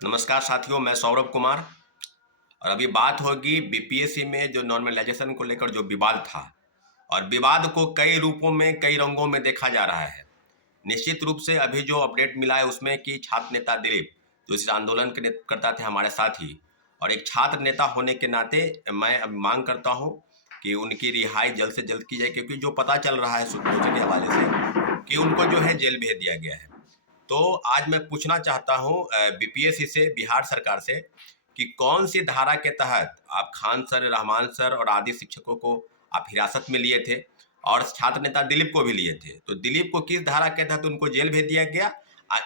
नमस्कार साथियों, मैं सौरभ कुमार। और अभी बात होगी बीपीएससी में जो नॉर्मलाइजेशन को लेकर जो विवाद था, और विवाद को कई रूपों में कई रंगों में देखा जा रहा है। निश्चित रूप से अभी जो अपडेट मिला है उसमें कि छात्र नेता दिलीप, जो इस आंदोलन के नेतृत्व थे हमारे साथी, और एक छात्र नेता होने के नाते मैं अब मांग करता हूं कि उनकी रिहाई जल्द से जल्द की जाए, क्योंकि जो पता चल रहा है सूत्रों के हवाले से कि उनको जो है जेल भेज दिया गया है। तो आज मैं पूछना चाहता हूं बीपीएससी से, बिहार सरकार से, कि कौन सी धारा के तहत आप खान सर, रहमान सर और आदि शिक्षकों को आप हिरासत में लिए थे, और छात्र नेता दिलीप को भी लिए थे। तो दिलीप को किस धारा के तहत उनको जेल भेज दिया गया,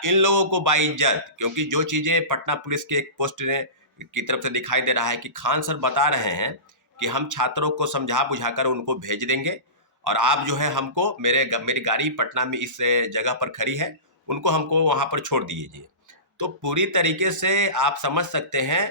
इन लोगों को बाइज्जत, क्योंकि जो चीजें पटना पुलिस के एक पोस्ट ने की तरफ से दिखाई दे रहा है कि खान सर बता रहे हैं कि हम छात्रों को समझा बुझाकर उनको भेज देंगे, और आप जो है हमको मेरी गाड़ी पटना में इस जगह पर खड़ी है, उनको हमको वहां पर छोड़ दीजिए। तो पूरी तरीके से आप समझ सकते हैं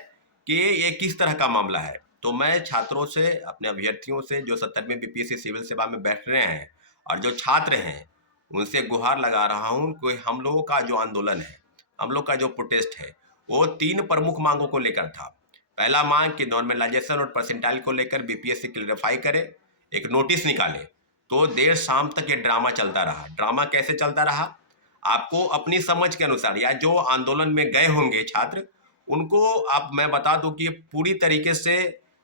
कि ये किस तरह का मामला है। तो मैं छात्रों से, अपने अभ्यर्थियों से जो 70वें बीपीएससी सिविल सेवा में बैठ रहे हैं और जो छात्र हैं, उनसे गुहार लगा रहा हूं कि हम लोगों का जो आंदोलन है, हम लोग का जो प्रोटेस्ट है, वो 3 प्रमुख मांगों को लेकर था। पहला मांग कि नॉर्मलाइजेशन और परसेंटाइल को लेकर बीपीएससी क्लियरिफाई करे, एक नोटिस निकाले। तो देर शाम तक ये ड्रामा चलता रहा। ड्रामा कैसे चलता रहा? आपको अपनी समझ के अनुसार, या जो आंदोलन में गए होंगे छात्र, उनको आप मैं बता दूं कि पूरी तरीके से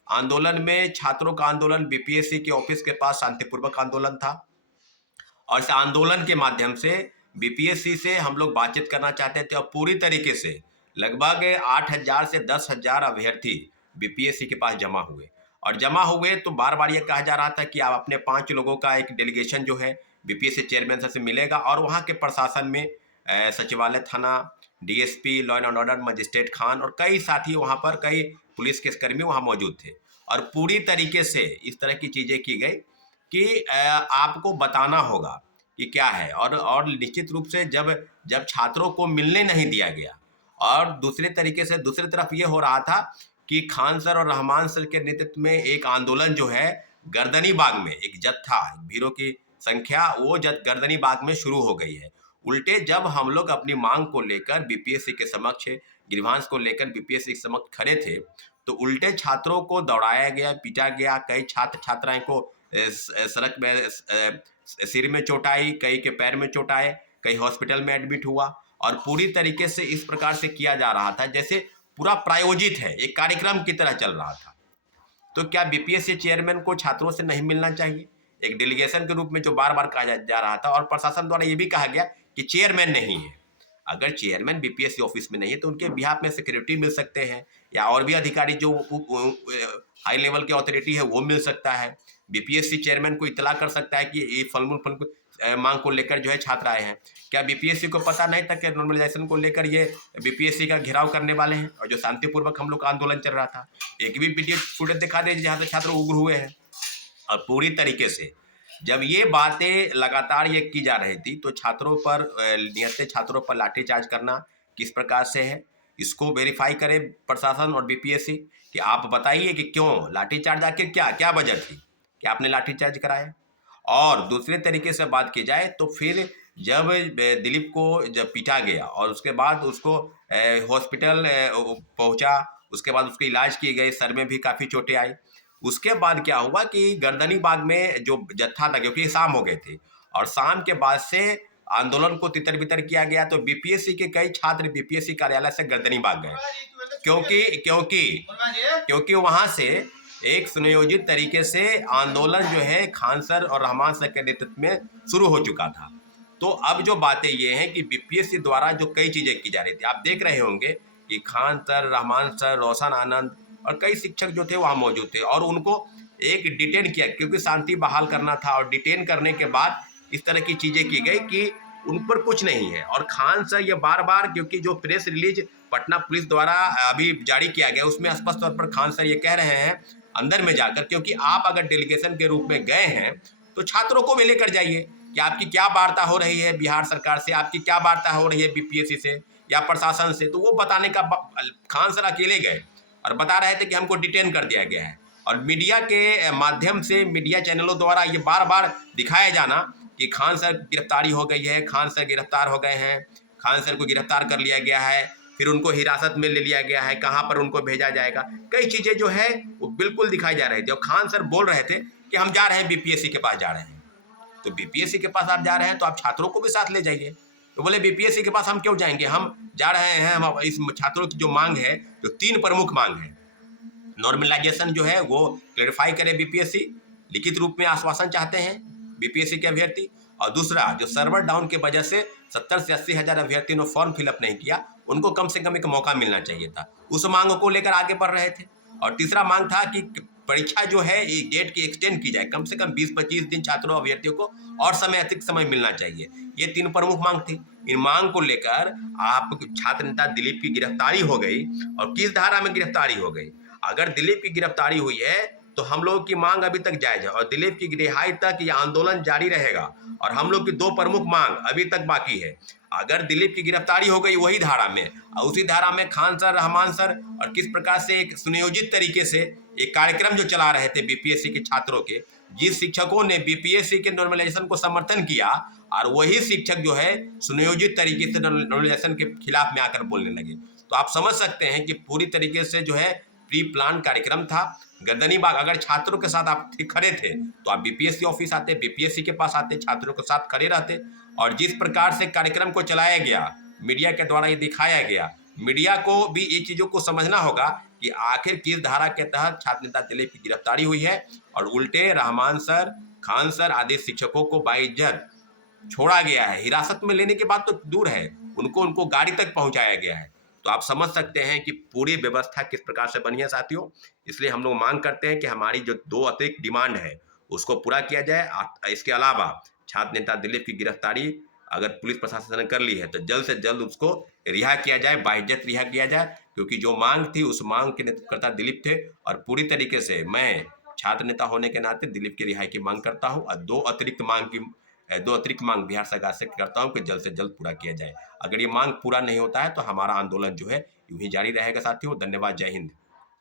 आंदोलन में, छात्रों का आंदोलन बीपीएससी के ऑफिस के पास शांतिपूर्वक आंदोलन था, और इस आंदोलन के माध्यम से बीपीएससी से हम लोग बातचीत करना चाहते थे। और पूरी तरीके से लगभग 8,000 से 10,000 अभ्यर्थी बीपीएससी के पास जमा हुए, और जमा हुए तो बार बार ये कहा जा रहा था कि आप अपने 5 लोगों का एक डेलीगेशन जो है बीपीएससी चेयरमैन सर से मिलेगा, और वहाँ के प्रशासन में सचिवालय थाना, DSP, law and order magistrate Khan और कई साथी वहाँ पर, कई पुलिस के कर्मी वहाँ मौजूद थे। और पूरी तरीके से इस तरह की चीज़ें की गई कि आपको बताना होगा कि क्या है। और निश्चित रूप से जब जब छात्रों को मिलने नहीं दिया गया, और दूसरे तरीके से दूसरी तरफ ये हो रहा था कि खान सर और रहमान सर के नेतृत्व में एक आंदोलन जो है गर्दनी बाग में, एक जत्था, भीड़ों की संख्या, वो गर्दनी बाग में शुरू हो गई है। उल्टे जब हम लोग अपनी मांग को लेकर बीपीएससी के समक्ष, ग्रीवांस को लेकर बीपीएससी के समक्ष खड़े थे, तो उल्टे छात्रों को दौड़ाया गया, पीटा गया। कई छात्र छात्राएं को सड़क में सिर में चोट आई, कई के पैर में चोट आए, कई हॉस्पिटल में एडमिट हुआ। और पूरी तरीके से इस प्रकार से किया जा रहा था जैसे पूरा प्रायोजित है, एक कार्यक्रम की तरह चल रहा था। तो क्या बीपीएससी चेयरमैन को छात्रों से नहीं मिलना चाहिए, एक डेलीगेशन के रूप में जो बार बार कहा जा रहा था? और प्रशासन द्वारा ये भी कहा गया कि चेयरमैन नहीं है। अगर चेयरमैन बीपीएससी ऑफिस में नहीं है तो उनके बिहाफ में सेक्रेटरी मिल सकते हैं, या और भी अधिकारी जो हाई लेवल की अथॉरिटी है वो मिल सकता है। बीपीएससी चेयरमैन को इतला कर सकता है कि ये फल मांग को लेकर जो है छात्र आए हैं। क्या बीपीएससी को पता नहीं था कि नॉर्मलाइजेशन को लेकर ये बीपीएससी का घेराव करने वाले हैं, और जो शांतिपूर्वक हम लोग का आंदोलन चल रहा था? एक भी वीडियो फुटेज दिखा दे जहाँ से छात्र उग्र हुए हैं। और पूरी तरीके से जब ये बातें लगातार ये की जा रही थी, तो छात्रों पर, नियत छात्रों पर लाठीचार्ज करना किस प्रकार से है, इसको वेरीफाई करे प्रशासन और बीपीएससी कि आप बताइए कि क्यों लाठीचार्ज, आखिर क्या क्या वजह थी, क्या आपने लाठीचार्ज कराया? और दूसरे तरीके से बात की जाए तो फिर जब दिलीप को जब पीटा गया और उसके बाद उसको हॉस्पिटल पहुंचा, उसके बाद उसके इलाज किए गए, सर में भी काफ़ी चोटें आई। उसके बाद क्या हुआ कि गर्दनी बाग में जो जत्था था, क्योंकि शाम हो गए थे, और शाम के बाद से आंदोलन को तितर बितर किया गया, तो बीपीएससी के कई छात्र बीपीएससी कार्यालय से गर्दनी बाग गए, क्योंकि क्योंकि क्योंकि वहां से एक सुनियोजित तरीके से आंदोलन जो है खान सर और रहमान सर के नेतृत्व में शुरू हो चुका था। तो अब जो बातें ये हैं कि बीपीएससी द्वारा जो कई चीजें की जा रही थी, आप देख रहे होंगे कि खान सर, रहमान सर, रोशन आनंद और कई शिक्षक जो थे वहाँ मौजूद थे, और उनको एक डिटेन किया, क्योंकि शांति बहाल करना था। और डिटेन करने के बाद इस तरह की चीज़ें की गई कि उन पर कुछ नहीं है। और खान सर ये बार बार, क्योंकि जो प्रेस रिलीज पटना पुलिस द्वारा अभी जारी किया गया उसमें स्पष्ट तौर पर खान सर ये कह रहे हैं अंदर में जाकर, क्योंकि आप अगर डेलीगेशन के रूप में गए हैं तो छात्रों को भी लेकर जाइए कि आपकी क्या वार्ता हो रही है बिहार सरकार से, आपकी क्या वार्ता हो रही है बीपीएससी से या प्रशासन से। तो वो बताने का, खान सर अकेले गए और बता रहे थे कि हमको डिटेन कर दिया गया है। और मीडिया के माध्यम से, मीडिया चैनलों द्वारा ये बार बार दिखाया जाना कि खान सर गिरफ्तारी हो गई है, खान सर गिरफ्तार हो गए हैं, खान सर को गिरफ्तार कर लिया गया है, फिर उनको हिरासत में ले लिया गया है, कहाँ पर उनको भेजा जाएगा, कई चीज़ें जो है वो बिल्कुल दिखाई जा रही थी। और खान सर बोल रहे थे कि हम जा रहे हैं बीपीएससी के पास जा रहे हैं। तो बीपीएससी के पास आप जा रहे हैं तो आप छात्रों को भी साथ ले जाइए। तो बोले बीपीएससी के पास हम क्यों जाएंगे, हम जा रहे हैं, हम इस छात्रों की जो मांग है, जो 3 प्रमुख मांग है, नॉर्मलाइजेशन जो है वो क्लेरिफाई करे बीपीएससी, लिखित रूप में आश्वासन चाहते हैं बीपीएससी के अभ्यर्थी। और दूसरा, जो सर्वर डाउन की वजह से 70 से 80 हज़ार अभ्यर्थियों ने फॉर्म फिलअप नहीं किया, उनको कम से कम एक मौका मिलना चाहिए था, उस मांग को लेकर आगे बढ़ रहे थे। और तीसरा मांग था कि परीक्षा जो है ये डेट की एक्सटेंड की जाए, कम से कम 20-25 दिन छात्रों अभ्यर्थियों को और समय, अतिरिक्त समय मिलना चाहिए। ये 3 प्रमुख मांग थी। इन मांग को लेकर आप छात्र नेता दिलीप की गिरफ्तारी हो गई। और किस धारा में गिरफ्तारी हो गई? अगर दिलीप की गिरफ्तारी हुई है तो हम लोग की मांग अभी तक जायज है और दिलीप की रिहाई तक यह आंदोलन जारी रहेगा। और हम लोग की 2 प्रमुख मांग अभी तक बाकी है। अगर दिलीप की गिरफ्तारी हो गई वही धारा में, और उसी धारा में खान सर, रहमान सर और किस प्रकार से एक सुनियोजित तरीके से एक कार्यक्रम जो चला रहे थे बीपीएससी के छात्रों के, जिस शिक्षकों ने बीपीएससी के नॉर्मलाइजेशन को समर्थन किया, और वही शिक्षक जो है सुनियोजित तरीके से नॉर्मलाइजेशन के खिलाफ में आकर बोलने लगे। तो आप समझ सकते हैं कि पूरी तरीके से जो है प्री प्लान कार्यक्रम था। गर्दनीबाग, अगर छात्रों के साथ आप खड़े थे तो आप बीपीएससी ऑफिस आते, बीपीएससी के पास आते, छात्रों के साथ खड़े रहते। और जिस प्रकार से कार्यक्रम को चलाया गया, मीडिया के द्वारा ये दिखाया गया, मीडिया को भी ये चीज़ों को समझना होगा कि आखिर किस धारा के तहत छात्र नेता दिलीप की गिरफ्तारी हुई है। और उल्टे रहमान सर, खान सर आदि शिक्षकों को बाइज्जत छोड़ा गया है। हिरासत में लेने के बाद तो दूर है, उनको गाड़ी तक पहुंचाया गया है। तो आप समझ सकते हैं कि पूरी व्यवस्था किस प्रकार से बनी है साथियों। इसलिए हम लोग मांग करते हैं कि हमारी जो 2 अतिरिक्त डिमांड है उसको पूरा किया जाए। इसके अलावा छात्र नेता दिलीप की गिरफ्तारी अगर पुलिस प्रशासन ने कर ली है तो जल्द से जल्द उसको रिहा किया जाए, बाइज्जत रिहा किया जाए, क्योंकि जो मांग थी उस मांग के नेतृत्वकर्ता दिलीप थे। और पूरी तरीके से मैं छात्र नेता होने के नाते दिलीप की रिहाई की मांग करता हूँ। और 2 अतिरिक्त मांग बिहार सरकार से करता हूँ कि जल्द से जल्द पूरा किया जाए। अगर ये मांग पूरा नहीं होता है तो हमारा आंदोलन जो है यूं ही जारी रहेगा साथियों। धन्यवाद, जय हिंद।